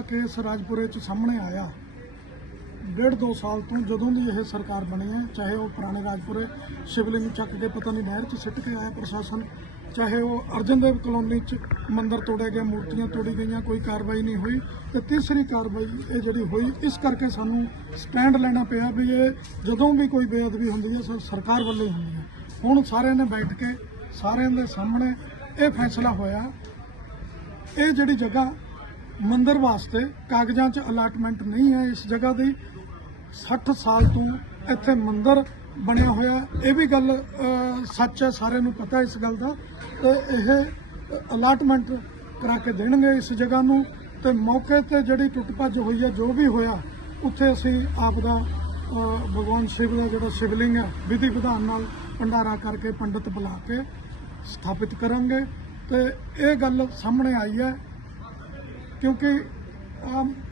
Case ਰਾਜਪੁਰੇ ਚ ਸਾਹਮਣੇ ਆਇਆ। ਡੇਢ ਦੋ ਸਾਲ ਤੋਂ ਜਦੋਂ ਦੀ ਇਹ ਸਰਕਾਰ ਬਣੀ ਹੈ, ਚਾਹੇ ਉਹ ਪੁਰਾਣੇ ਰਾਜਪੁਰੇ ਸ਼ਿਵਲਿੰਗ ਚੱਕ ਕੇ ਪਤਾ ਨਹੀਂ ਨਹਿਰ 'ਚ ਸਿੱਟ ਕੇ ਆਇਆ ਪ੍ਰਸ਼ਾਸਨ, ਚਾਹੇ ਉਹ ਅਰਜਨ ਦੇਵ ਕਲੋਨੀ 'ਚ ਮੰਦਰ ਤੋੜਿਆ ਗਿਆ, ਮੂਰਤੀਆਂ ਤੋੜੀ ਗਈਆਂ, ਕੋਈ ਕਾਰਵਾਈ ਨਹੀਂ ਹੋਈ। ਤੇ ਤੀਸਰੀ ਕਾਰਵਾਈ ਇਹ ਜਿਹੜੀ ਹੋਈ, ਇਸ ਕਰਕੇ ਸਾਨੂੰ ਸਟੈਂਡ ਲੈਣਾ ਪਿਆ ਵੀ ਇਹ ਜਦੋਂ ਵੀ ਕੋਈ ਬੇਅਦਬੀ ਹੁੰਦੀ ਹੈ ਸ- ਸਰਕਾਰ ਵੱਲੋਂ ਹੀ ਹੁੰਦੀ ਹੈ। ਹੁਣ ਸਾਰਿਆਂ ਨੇ ਬੈਠ ਕੇ, ਸਾਰਿਆਂ ਦੇ ਸਾਹਮਣੇ ਇਹ ਫੈਸਲਾ ਹੋਇਆ। ਇਹ ਜਿਹੜੀ ਜਗ੍ਹਾ ਮੰਦਰ ਵਾਸਤੇ ਕਾਗਜ਼ਾਂ 'ਚ ਅਲਾਟਮੈਂਟ ਨਹੀਂ ਹੈ ਇਸ ਜਗ੍ਹਾ ਦੀ। 60 ਸਾਲ ਤੋਂ ਇੱਥੇ ਮੰਦਰ ਬਣਿਆ ਹੋਇਆ। ਇਹ ਵੀ ਗੱਲ ਸੱਚ ਹੈ, ਸਾਰਿਆਂ ਨੂੰ ਪਤਾ ਇਸ ਗੱਲ ਦਾ। ਤੇ ਇਹ ਅਲਾਟਮੈਂਟ ਕਰਾ ਕੇ ਦੇਣਗੇ ਇਸ ਜਗ੍ਹਾ ਨੂੰ। ਤੇ ਮੌਕੇ ਤੇ ਜਿਹੜੀ ਟੁੱਟ ਭੱਜ ਹੋਈ ਹੈ, ਜੋ ਵੀ ਹੋਇਆ, ਉੱਥੇ ਅਸੀਂ ਆਪ ਦਾ ਭਗਵਾਨ ਸ਼ਿਵ ਦਾ ਜਿਹੜਾ ਸ਼ਿਵਲਿੰਗ ਹੈ, ਵਿਧੀ ਵਿਧਾਨ ਨਾਲ ਭੰਡਾਰਾ ਕਰਕੇ ਪੰਡਿਤ ਬੁਲਾ ਕੇ ਸਥਾਪਿਤ ਕਰਾਂਗੇ। ਤੇ ਇਹ ਗੱਲ ਸਾਹਮਣੇ ਆਈ ਹੈ ਕਿਉਂਕਿ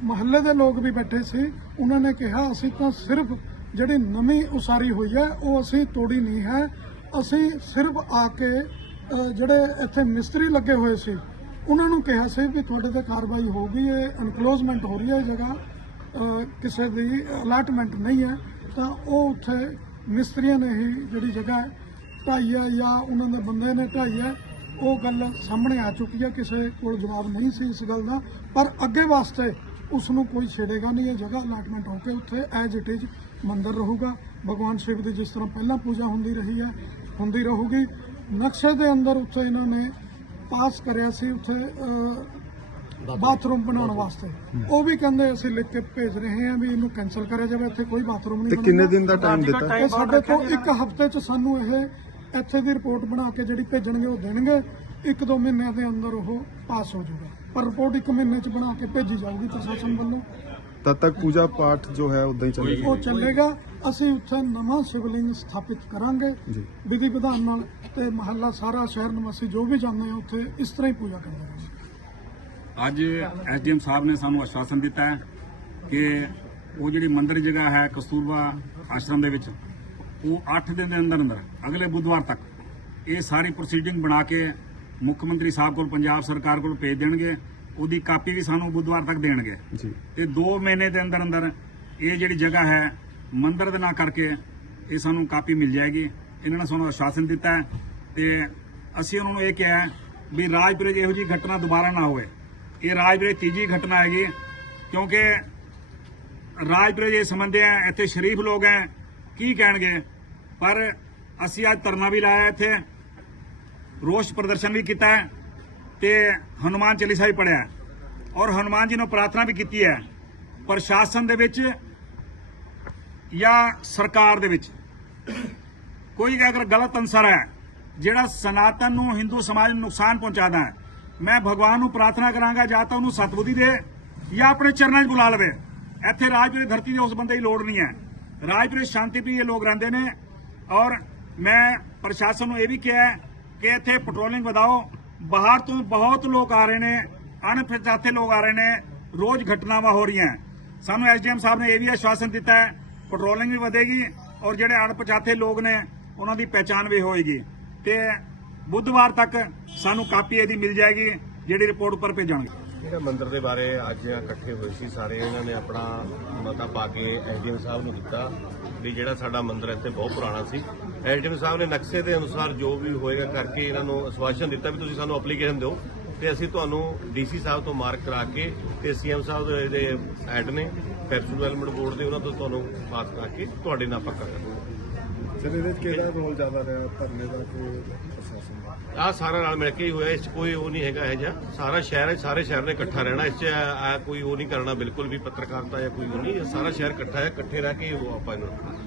ਮਹੱਲੇ ਦੇ ਲੋਕ ਵੀ ਬੈਠੇ ਸੀ, ਉਹਨਾਂ ਨੇ ਕਿਹਾ, ਅਸੀਂ ਤਾਂ ਸਿਰਫ ਜਿਹੜੀ ਨਵੀਂ ਉਸਾਰੀ ਹੋਈ ਹੈ, ਉਹ ਅਸੀਂ ਤੋੜੀ ਨਹੀਂ ਹੈ। ਅਸੀਂ ਸਿਰਫ ਆ ਕੇ ਜਿਹੜੇ ਇੱਥੇ ਮਿਸਤਰੀ ਲੱਗੇ ਹੋਏ ਸੀ, ਉਹਨਾਂ ਨੂੰ ਕਿਹਾ ਸੀ ਵੀ ਤੁਹਾਡੇ ਤੇ ਕਾਰਵਾਈ ਹੋਊਗੀ ਇਹ ਅਨਕਲੋਜ਼ਮੈਂਟ ਹੋ ਰਹੀ ਹੈ ਇਹ ਜਗ੍ਹਾ ਕਿਸੇ ਦੀ ਅਲਾਟਮੈਂਟ ਨਹੀਂ ਹੈ। ਤਾਂ ਉਹ ਉੱਥੇ ਮਿਸਤਰੀਆਂ ਨੇ ਹੀ ਜਿਹੜੀ ਜਗ੍ਹਾ ਢਾਈ ਹੈ ਜਾਂ ਉਹਨਾਂ ਦੇ ਬੰਦੇ ਨੇ ਢਾਈ ਹੈ ਉਹ ਗੱਲ ਸਾਹਮਣੇ ਆ ਚੁੱਕੀ ਹੈ ਕਿਸੇ ਕੋਲ ਜਵਾਬ ਨਹੀਂ ਸੀ ਇਸ ਗੱਲ ਦਾ ਪਰ ਅੱਗੇ ਵਾਸਤੇ ਉਸ ਨੂੰ ਕੋਈ ਛੇੜੇਗਾ ਨਹੀਂ ਇਹ ਜਗ੍ਹਾ ਅਲਾਟਮੈਂਟ ਹੋ ਕੇ ਉੱਥੇ ਐਜ਼ ਇਟ ਇਜ਼ ਮੰਦਿਰ ਰਹੂਗਾ। ਭਗਵਾਨ ਸ਼ਿਵ ਦੀ ਜਿਸ ਤਰ੍ਹਾਂ ਪਹਿਲਾਂ ਪੂਜਾ ਹੁੰਦੀ ਰਹੀ ਹੈ ਹੁੰਦੀ ਰਹੂਗੀ। ਨਕਸ਼ੇ ਦੇ ਅੰਦਰ ਉੱਥੇ ਇਹਨਾਂ ਨੇ ਪਾਸ ਕਰਿਆ ਸੀ ਉੱਥੇ ਬਾਥਰੂਮ ਬਣਾਉਣ ਵਾਸਤੇ। ਉਹ ਵੀ ਕਹਿੰਦੇ ਅਸੀਂ ਲਿਖ ਕੇ ਭੇਜ ਰਹੇ ਹਾਂ ਵੀ ਇਹਨੂੰ ਕੈਨਸਲ ਕਰਿਆ ਜਾਵੇ ਇੱਥੇ ਕੋਈ ਬਾਥਰੂਮ ਤੇ ਨਹੀਂ ਕਿੰਨੇ। ਦਿਨ ਦਾ ਟਾਈਮ ਦਿੱਤਾ? ਸਾਡੇ ਤੋਂ ਇੱਕ ਹਫ਼ਤੇ ਚ ਸਾਨੂੰ ਇਹ ਇੱਥੇ ਦੀ ਰਿਪੋਰਟ ਬਣਾ ਕੇ ਜਿਹੜੀ ਭੇਜਣਗੇ ਉਹ ਦੇਣਗੇ। ਇੱਕ ਦੋ ਮਹੀਨਿਆਂ ਦੇ ਅੰਦਰ ਉਹ ਪਾਸ ਹੋ ਜਾਊਗਾ। ਪਰ ਰਿਪੋਰਟ ਇੱਕ ਮਹੀਨੇ ਚ ਬਣਾ ਕੇ ਭੇਜੀ ਜਾਊਗੀ ਪ੍ਰਸ਼ਾਸਨ ਵੱਲੋਂ। ਤਦ ਤੱਕ ਪੂਜਾ ਪਾਠ ਜੋ ਹੈ ਉਦਾਂ ਹੀ ਚੱਲੇਗਾ। ਉਹ ਚੱਲੇਗਾ। ਅਸੀਂ ਉੱਥੇ ਨਵਾਂ ਸਿਵਲਿੰਗ ਸਥਾਪਿਤ ਕਰਾਂਗੇ। ਜੀ। ਵਿਧੀ ਵਿਧਾਨ ਨਾਲ ਤੇ ਮਹੱਲਾ ਸਾਰਾ ਸ਼ਹਿਰ ਨਿਵਾਸੀ ਜੋ ਵੀ ਜਾਂਦੇ ਆ ਉੱਥੇ ਇਸ ਤਰ੍ਹਾਂ ਹੀ ਪੂਜਾ ਕਰਦੇ ਅੱਜ ਐਸਡੀਐਮ ਸਾਹਿਬ ਨੇ ਸਾਨੂੰ ਆਸ਼ਵਾਸਨ ਦਿੱਤਾ ਹੈ ਕਿ ਉਹ ਜਿਹੜੀ ਮੰਦਿਰ ਜਗ੍ਹਾ ਹੈ ਕਸਤੂਰਬਾ ਆਸ਼ਰਮ ਦੇ ਵਿੱਚ ਉਹ 8 ਦਿਨ ਦੇ ਅੰਦਰ ਅੰਦਰ ਅਗਲੇ ਬੁੱਧਵਾਰ ਤੱਕ ਇਹ ਸਾਰੀ ਪ੍ਰੋਸੀਡਿੰਗ ਬਣਾ ਕੇ ਮੁੱਖ ਮੰਤਰੀ ਸਾਹਿਬ ਕੋਲ ਪੰਜਾਬ ਸਰਕਾਰ ਕੋਲ ਭੇਜ ਦੇਣਗੇ। ਉਹਦੀ ਕਾਪੀ ਵੀ ਸਾਨੂੰ ਬੁੱਧਵਾਰ ਤੱਕ ਦੇਣਗੇ। ਜੀ। ਤੇ 2 ਮਹੀਨੇ ਦੇ ਅੰਦਰ ਅੰਦਰ ਇਹ ਜਿਹੜੀ ਜਗ੍ਹਾ ਹੈ ਮੰਦਿਰ ਦੇ ਨਾਂ ਕਰਕੇ ਇਹ ਸਾਨੂੰ ਕਾਪੀ ਮਿਲ ਜਾਏਗੀ। ਇਹਨਾਂ ਨੇ ਸਾਨੂੰ ਆਸ਼ਵਾਸਨ ਦਿੱਤਾ ਤੇ ਅਸੀਂ ਉਹਨਾਂ ਨੂੰ ਇਹ ਕਿਹਾ ਵੀ ਰਾਜਪੁਰੇ ਇਹੋ ਜਿਹੀ ਘਟਨਾ ਦੁਬਾਰਾ ਨਾ ਹੋਵੇ। ਇਹ ਰਾਜਪੁਰੇ ਤੀਜੀ ਘਟਨਾ ਹੈਗੀ ਕਿਉਂਕਿ ਰਾਜਪੁਰੇ ਜੇ ਸੰਬੰਧੇ ਆ ਇੱਥੇ ਸ਼ਰੀਫ ਲੋਕ ਹੈ ਕੀ ਕਹਿਣਗੇ? ਪਰ ਅਸੀਂ ਅੱਜ ਧਰਨਾ ਵੀ ਲਾਇਆ ਇੱਥੇ। ਰੋਸ਼ ਪ੍ਰਦਰਸ਼ਨ ਵੀ ਕੀਤਾ ਹੈ ਤੇ ਹਨੂਮਾਨ ਚਾਲੀਸਾ ਵੀ ਪੜਿਆ ਔਰ ਹਨੂਮਾਨ ਜੀ ਨੂੰ ਪ੍ਰਾਰਥਨਾ ਵੀ ਕੀਤੀ ਹੈ ਪ੍ਰਸ਼ਾਸਨ ਦੇ ਵਿੱਚ ਜਾਂ ਸਰਕਾਰ ਦੇ ਵਿੱਚ। ਕੋਈ ਅਗਰ ਗਲਤ ਅਨਸਰ ਹੈ, ਜਿਹੜਾ ਸਨਾਤਨ ਨੂੰ, ਹਿੰਦੂ ਸਮਾਜ ਨੂੰ ਨੁਕਸਾਨ ਪਹੁੰਚਾਦਾ ਹੈ, ਮੈਂ ਭਗਵਾਨ ਨੂੰ ਪ੍ਰਾਰਥਨਾ ਕਰਾਂਗਾ ਜਾਂ ਤਾਂ ਉਹਨੂੰ ਸਤਬੁੱਧੀ ਦੇ ਜਾਂ ਆਪਣੇ ਚਰਨਾਂ 'ਚ ਬੁਲਾ ਲਵੇ। ਇੱਥੇ ਰਾਜਪੁਰੀ ਧਰਤੀ ਦੇ ਉਸ ਬੰਦੇ ਦੀ ਲੋੜ ਨਹੀਂ ਹੈ। ਰਾਜਪੁਰੀ ਸ਼ਾਂਤੀ ਪ੍ਰਿय ਲੋਕ ਰਹਿੰਦੇ ਨੇ। ਔਰ ਮੈਂ ਪ੍ਰਸ਼ਾਸਨ ਨੂੰ ਇਹ ਵੀ ਕਿਹਾ ਕਿ ਇੱਥੇ ਪੈਟਰੋਲਿੰਗ ਵਧਾਓ। ਬਾਹਰ ਤੋਂ ਬਹੁਤ ਲੋਕ ਆ ਰਹੇ ਨੇ, ਅਣਪਛਾਤੇ ਲੋਕ ਆ ਰਹੇ ਨੇ, ਰੋਜ਼ ਘਟਨਾਵਾਂ ਹੋ ਰਹੀਆਂ। ਹੈ। ਸਾਨੂੰ ਐਸਡੀਐਮ ਸਾਹਿਬ ਨੇ ਇਹ ਵੀ ਆਸ਼ਵਾਸਨ ਦਿੱਤਾ ਹੈ ਪੈਟਰੋਲਿੰਗ ਵੀ ਵਧੇਗੀ ਔਰ ਜਿਹੜੇ ਅਣਪਛਾਤੇ ਲੋਕ ਨੇ, ਉਹਨਾਂ ਦੀ ਪਹਿਚਾਣ ਵੀ ਹੋਏਗੀ। ਤੇ ਬੁੱਧਵਾਰ ਤੱਕ ਸਾਨੂੰ ਕਾਪੀ ਇਹਦੀ ਮਿਲ ਜਾਏਗੀ, ਜਿਹੜੀ ਰਿਪੋਰਟ ਉੱਪਰ ਭੇਜਾਂਗੇ। ਜਿਹੜਾ ਮੰਦਿਰ ਦੇ ਬਾਰੇ ਅੱਜ ਇਕੱਠੇ ਹੋਏ ਸੀ ਸਾਰੇ, ਇਹਨਾਂ ਨੇ ਆਪਣਾ ਮਤਾ ਪਾ ਕੇ ਐਸਡੀਐਮ ਸਾਹਿਬ ਨੂੰ ਦਿੱਤਾ ਵੀ ਜਿਹੜਾ ਸਾਡਾ ਮੰਦਿਰ ਇੱਥੇ ਬਹੁਤ ਪੁਰਾਣਾ ਸੀ। ਐਸਡੀਐਮ ਸਾਹਿਬ ਨੇ ਨਕਸ਼ੇ ਦੇ ਅਨੁਸਾਰ ਜੋ ਵੀ ਹੋਏਗਾ ਕਰਕੇ ਇਹਨਾਂ ਨੂੰ ਅਸਵਾਸ਼ਨ ਦਿੱਤਾ ਵੀ ਤੁਸੀਂ ਸਾਨੂੰ ਐਪਲੀਕੇਸ਼ਨ ਦਿਓ ਤੇ ਅਸੀਂ ਤੁਹਾਨੂੰ ਡੀਸੀ ਸਾਹਿਬ ਤੋਂ ਮਾਰਕ ਕਰਾ ਕੇ ਤੇ ਸੀਐਮ ਸਾਹਿਬ ਦੇ ਜਿਹੜੇ ਐਡ ਨੇ ਪੈਰਸੂ ਡਿਵੈਲਪਮੈਂਟ ਬੋਰਡ ਦੇ, ਉਹਨਾਂ ਤੋਂ ਤੁਹਾਨੂੰ ਪਾਸ ਕਰਾ ਕੇ ਤੁਹਾਡੇ ਨਾਲ ਪੱਕਾ ਕਰਾਂਗੇ। ਸਰ, ਇਹਦੇ 'ਚ ਕਿਹੜਾ ਰੋਲ ਜ਼ਿਆਦਾ ਰਿਹਾ ਧਰਨੇ ਦਾ ਕਿ ਪ੍ਰਸ਼ਾਸਨ ਦਾ? ਆ ਸਾਰਾ ਨਾਲ ਮਿਲ ਕੇ ਹੀ ਹੋਇਆ, ਇਸ 'ਚ ਕੋਈ ਉਹ ਨਹੀਂ ਹੈਗਾ ਇਹ ਜਿਹਾ। ਸਾਰਾ ਸ਼ਹਿਰ ਹੈ ਸਾਰੇ ਸ਼ਹਿਰ ਨੇ ਇਕੱਠਾ ਰਹਿਣਾ, ਇਸ 'ਚ ਆ ਕੋਈ ਉਹ ਨਹੀਂ ਕਰਨਾ, ਬਿਲਕੁਲ ਵੀ ਪੱਤਰਕਾਰਤਾ ਜਾਂ ਕੋਈ ਉਹ ਨਹੀਂ ਇਹ ਸਾਰਾ ਸ਼ਹਿਰ ਇਕੱਠਾ ਹੈ, ਇਕੱਠੇ ਰਹਿ ਕੇ ਉਹ ਆਪਾਂ ਇਹਨਾਂ। ਨੂੰ